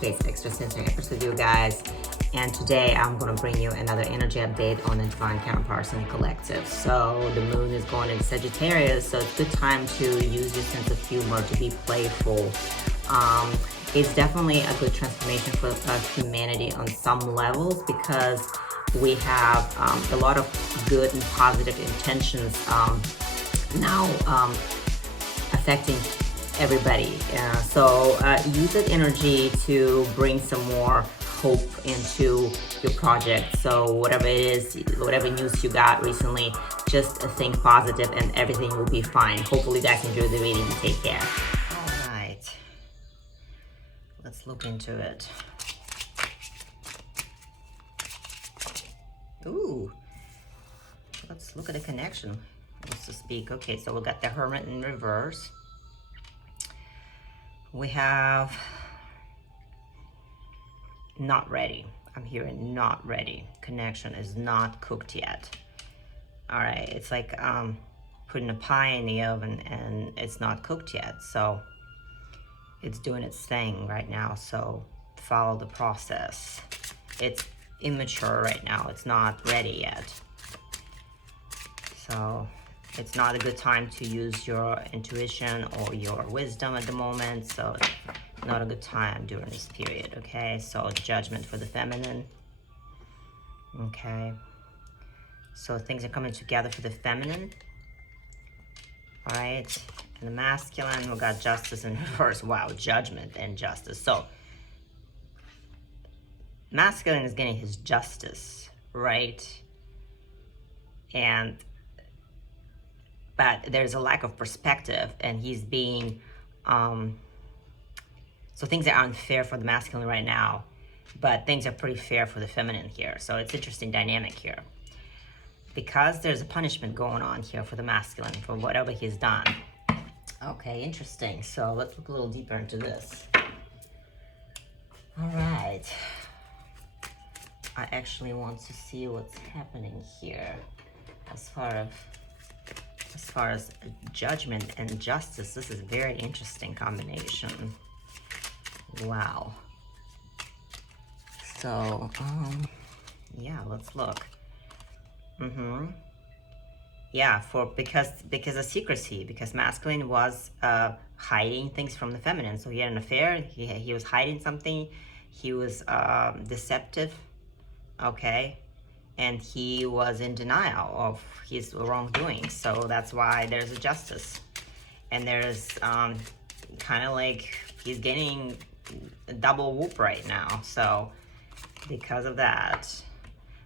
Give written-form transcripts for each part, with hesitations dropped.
space of Extrasensory Empress with you guys, and today I'm going to bring you another energy update on the Divine Counterparts and Collective. So the moon is going into Sagittarius, so it's a good time to use your sense of humor to be playful. It's definitely a good transformation for humanity on some levels, because we have a lot of good and positive intentions now affecting everybody. So use that energy to bring some more hope into your project. So whatever it is, whatever news you got recently, just think positive and everything will be fine. Hopefully you guys enjoy the reading. Take care. All right, let's look into it. Ooh, let's look at the connection, so to speak. Okay, so we got the Hermit in reverse. We have not ready. I'm hearing not ready. Connection is not cooked yet. All right, it's like putting a pie in the oven and it's not cooked yet. So it's doing its thing right now. So follow the process. It's immature right now. It's not ready yet. So it's not a good time to use your intuition or your wisdom at the moment. So it's not a good time during this period. Okay, so judgment for the feminine. Okay, so things are coming together for the feminine. All right, and the masculine, we got justice in reverse. Wow, judgment and justice. So masculine is getting his justice, right? But there's a lack of perspective, and he's being, so things are unfair for the masculine right now, but things are pretty fair for the feminine here. So it's interesting dynamic here, because there's a punishment going on here for the masculine for whatever he's done. Okay, interesting. So let's look a little deeper into this. All right. I actually want to see what's happening here as far as judgment and justice. This is a very interesting combination. Wow. So yeah, let's look. Yeah, because of secrecy, because masculine was hiding things from the feminine. So he had an affair, he was hiding something, he was deceptive, okay, and he was in denial of his wrongdoing. So that's why there's a justice, and there's kind of like he's getting a double whoop right now. So because of that.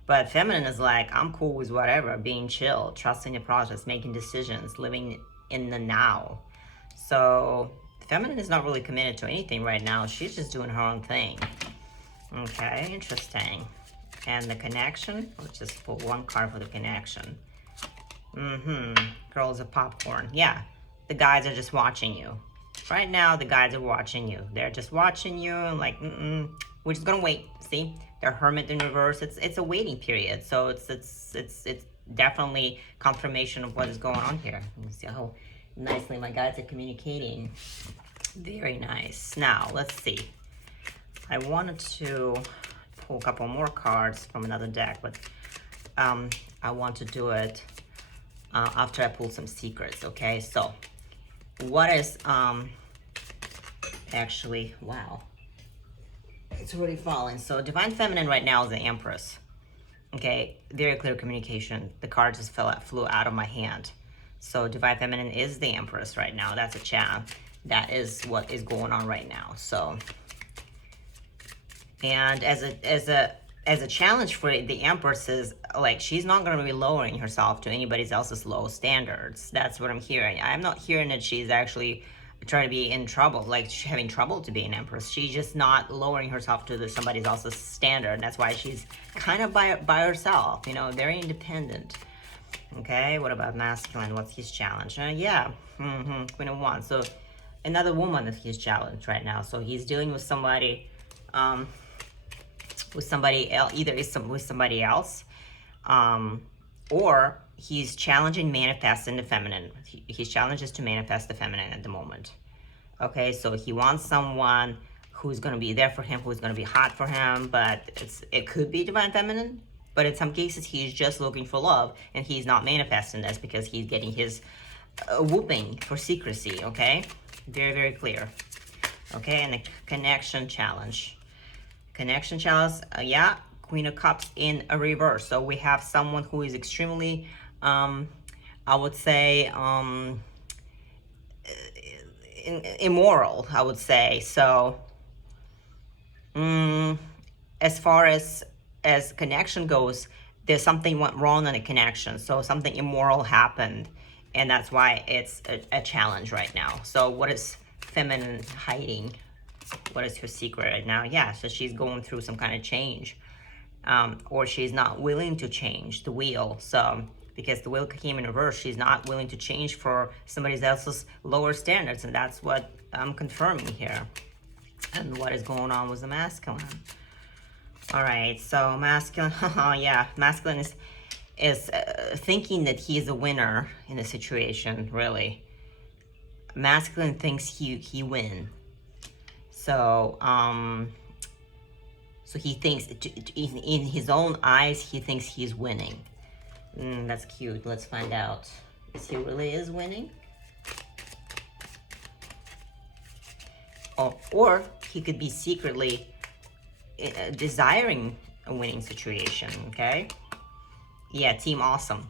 But feminine is like, I'm cool with whatever, being chill, trusting the process, making decisions, living in the now. So feminine is not really committed to anything right now. She's just doing her own thing. Okay, interesting. And the connection, let's just pull one card for the connection. Girls of popcorn. Yeah, the guys are just watching you. Right now, the guys are watching you. They're just watching you and like, we're just gonna wait. See, they're Hermit in reverse. It's a waiting period. So it's definitely confirmation of what is going on here. Let me see how nicely my guys are communicating. Very nice. Now let's see. I wanted to pull a couple more cards from another deck, but I want to do it after I pull some secrets. Okay, so what is actually, wow, it's already falling. So Divine Feminine right now is the Empress. Okay, very clear communication. The card just flew out of my hand. So Divine Feminine is the Empress right now. That's a chat. That is what is going on right now. So, and as a challenge for the Empress is like, she's not going to be lowering herself to anybody else's low standards. That's what I'm hearing. I'm not hearing that she's actually trying to be in trouble, like she's having trouble to be an Empress. She's just not lowering herself to somebody else's standard. That's why she's kind of by herself, you know, very independent. Okay, what about masculine? What's his challenge? Yeah, Queen of Wands. So another woman of his challenge right now. So he's dealing with somebody, else, either with somebody else, or he's challenging manifesting the feminine. His challenge is to manifest the feminine at the moment. Okay, so he wants someone who's going to be there for him, who's going to be hot for him, but it could be divine feminine. But in some cases, he's just looking for love, and he's not manifesting this because he's getting his whooping for secrecy, okay? Very, very clear. Okay, and the connection challenge. Connection challenge, yeah, Queen of Cups in a reverse. So we have someone who is extremely, I would say, immoral, I would say. So, as far as connection goes, there's something went wrong in the connection. So something immoral happened, and that's why it's a challenge right now. So what is feminine hiding? What is her secret right now? Yeah, so she's going through some kind of change, or she's not willing to change the wheel. So because the wheel came in reverse, she's not willing to change for somebody else's lower standards, and that's what I'm confirming here. And what is going on with the masculine? All right, so masculine, yeah, masculine is thinking that he is a winner in the situation. Really, masculine thinks he win. So so he thinks in his own eyes he thinks he's winning. That's cute. Let's find out. Is he really is winning? Or he could be secretly desiring a winning situation, okay? Yeah, team awesome.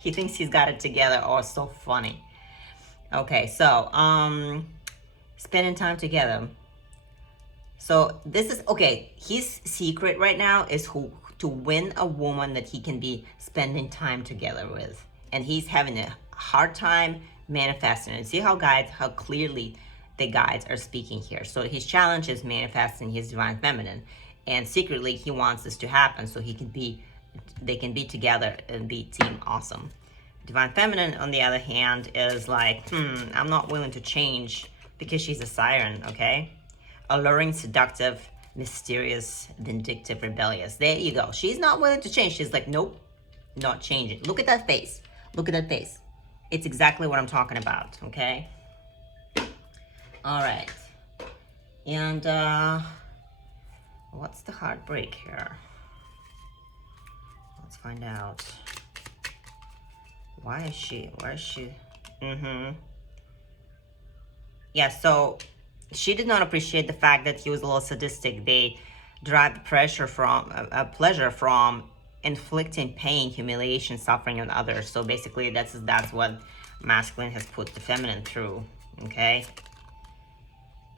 He thinks he's got it together. Oh, so funny. Okay, so spending time together. So this is okay. His secret right now is to win a woman that he can be spending time together with, and he's having a hard time manifesting. And see how clearly the guides are speaking here. So his challenge is manifesting his divine feminine, and secretly he wants this to happen so they can be together and be team awesome. Divine feminine, on the other hand, is like, I'm not willing to change because she's a siren, okay? Alluring, seductive, mysterious, vindictive, rebellious. There you go. She's not willing to change. She's like, nope, not changing. Look at that face. Look at that face. It's exactly what I'm talking about, okay? All right. And what's the heartbreak here? Let's find out. Where is she? Yeah, so she did not appreciate the fact that he was a little sadistic. They derived pleasure from inflicting pain, humiliation, suffering on others. So basically, that's what masculine has put the feminine through. Okay.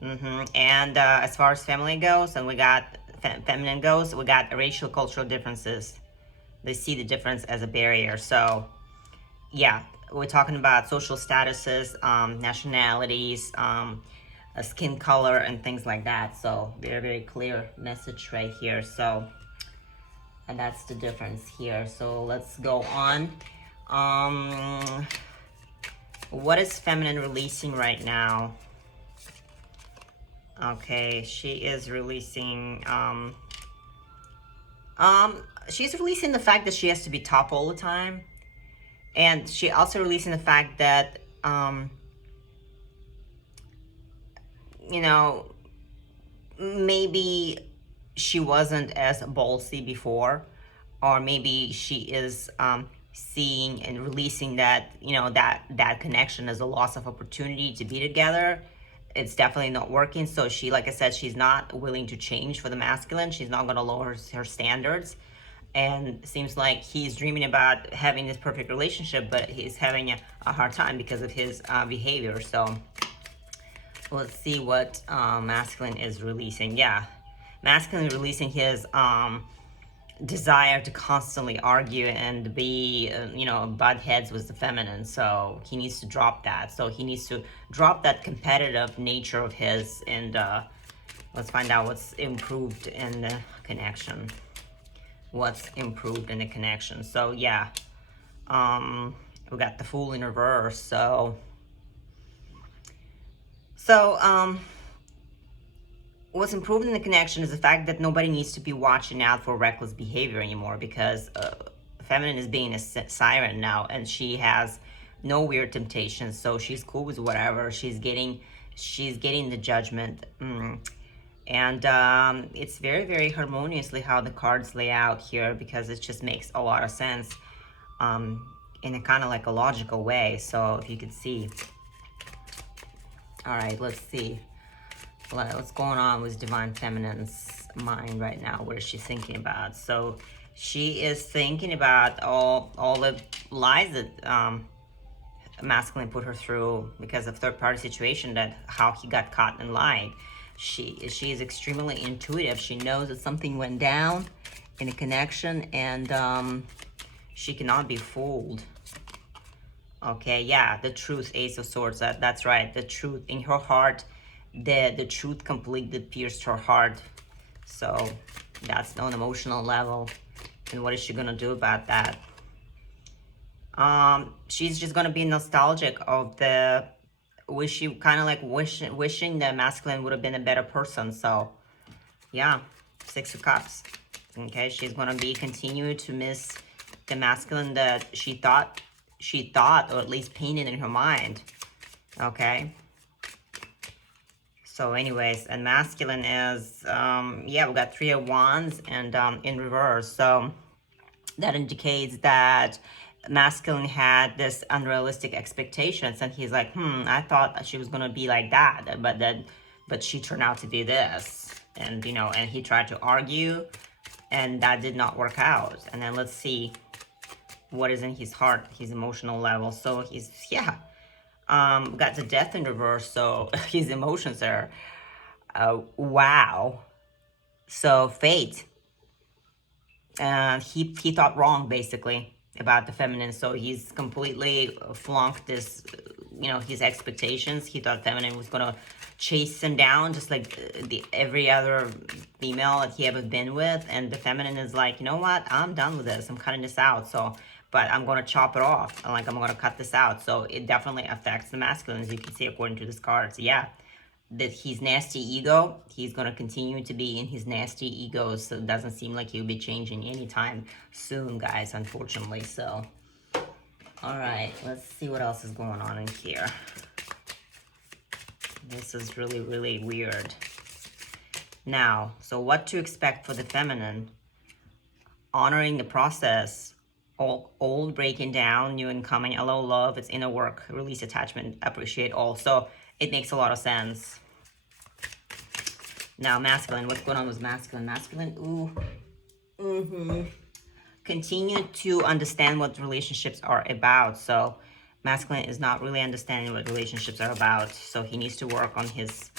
And as far as family goes, and we got feminine goes, we got racial, cultural differences. They see the difference as a barrier. So, yeah, we're talking about social statuses, nationalities, skin color, and things like that. So very, very clear message right here. So, and that's the difference here. So let's go on. What is feminine releasing right now? Okay, she is releasing, she's releasing the fact that she has to be top all the time. And she also releasing the fact that, you know, maybe she wasn't as ballsy before, or maybe she is seeing and releasing that, you know, that connection as a loss of opportunity to be together. It's definitely not working. So she, like I said, she's not willing to change for the masculine. She's not going to lower her standards. And seems like he's dreaming about having this perfect relationship, but he's having a hard time because of his behavior. So let's see what masculine is releasing. Yeah, masculine is releasing his desire to constantly argue and be, you know, butt heads with the feminine. So he needs to drop that. So he needs to drop that competitive nature of his. And let's find out what's improved in the connection. What's improved in the connection. So yeah, we got the Fool in reverse. So what's improved in the connection is the fact that nobody needs to be watching out for reckless behavior anymore, because feminine is being a siren now, and she has no weird temptations. So she's cool with whatever. She's getting She's getting the judgment. And it's very, very harmoniously how the cards lay out here, because it just makes a lot of sense in a kind of like a logical way. So if you could see. All right, let's see. What's going on with Divine Feminine's mind right now? What is she thinking about? So she is thinking about all the lies that masculine put her through because of third-party situation, that how he got caught and lied. She is extremely intuitive. She knows that something went down in a connection, and she cannot be fooled. Okay, yeah, the truth, Ace of Swords, that's right. The truth in her heart, the truth completely pierced her heart. So that's on an emotional level. And what is she gonna do about that? She's just gonna be nostalgic of the wishing the masculine would have been a better person. So yeah, Six of Cups. Okay, she's gonna be continuing to miss the masculine that she thought, or at least painted in her mind. Okay. So anyways, and masculine is, yeah, we got 3 of Wands and in reverse. So that indicates that masculine had this unrealistic expectations, and he's like, I thought she was gonna be like that, but she turned out to be this. And you know, and he tried to argue, and that did not work out. And then let's see what is in his heart, his emotional level. So he's, yeah, got the Death in reverse, so his emotions are, wow. So fate. He thought wrong, basically, about the feminine. So he's completely flunked this, you know, his expectations. He thought feminine was gonna chase him down, just like every other female that he ever been with. And the feminine is like, you know what? I'm done with this. I'm cutting this out. So, but I'm gonna chop it off. Like, I'm gonna cut this out. So it definitely affects the masculine, as you can see according to this card. So yeah, that his nasty ego, he's gonna continue to be in his nasty ego. So it doesn't seem like he'll be changing anytime soon, guys, unfortunately. So, all right, let's see what else is going on in here. This is really, really weird. Now, so what to expect for the feminine? Honoring the process, old breaking down, new incoming, hello love, it's inner work, release attachment, appreciate all. So it makes a lot of sense. Now masculine, what's going on with masculine? Masculine, continue to understand what relationships are about. So masculine is not really understanding what relationships are about. So he needs to work on his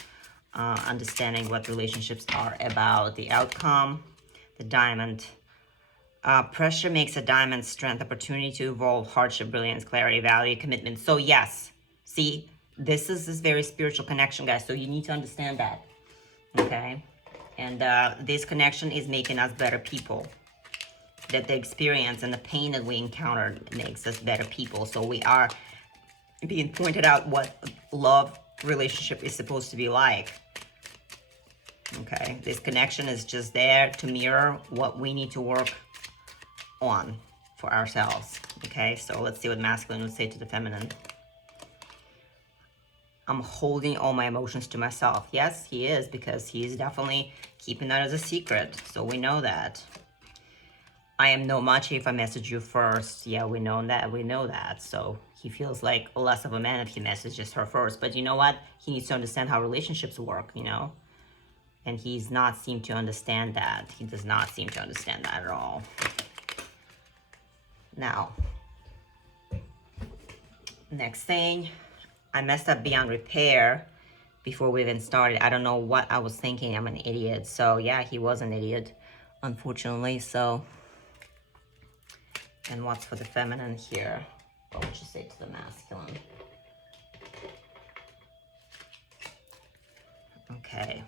understanding what relationships are about. The outcome, the Diamond. Pressure makes a diamond, strength, opportunity to evolve, hardship, brilliance, clarity, value, commitment. So yes, see, this is this very spiritual connection, guys. So you need to understand that, okay? And this connection is making us better people. That the experience and the pain that we encounter makes us better people. So we are being pointed out what love relationship is supposed to be like. Okay, this connection is just there to mirror what we need to work on for ourselves. Okay, so let's see what masculine would say to the feminine. I'm holding all my emotions to myself. Yes, he is, because he's definitely keeping that as a secret. So we know that. I am no match if I message you first. Yeah, we know that. So he feels like less of a man if he messages her first. But you know what? He needs to understand how relationships work, you know? And he's not seem to understand that. He does not seem to understand that at all. Now, next thing, I messed up beyond repair before we even started. I don't know what I was thinking. I'm an idiot. So yeah, he was an idiot, unfortunately. So, and what's for the feminine here? What would you say to the masculine? Okay.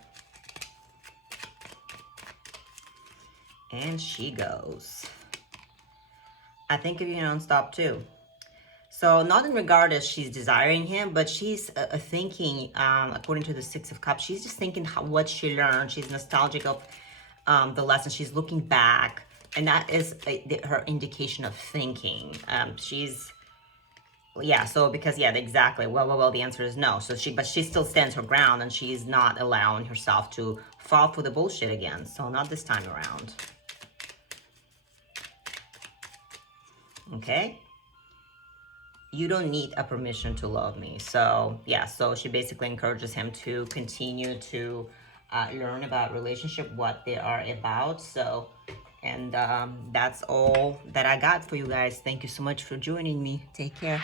And she goes. I think of you non-stop too. So not in regard as she's desiring him, but she's thinking, according to the Six of Cups, she's just thinking what she learned. She's nostalgic of the lesson. She's looking back, and that is her indication of thinking. She's Yeah, so because, yeah, exactly. Well, the answer is no. So but she still stands her ground, and she's not allowing herself to fall for the bullshit again. So not this time around. Okay? You don't need a permission to love me. So yeah, so she basically encourages him to continue to learn about relationship, what they are about. So, and that's all that I got for you guys. Thank you so much for joining me. Take care.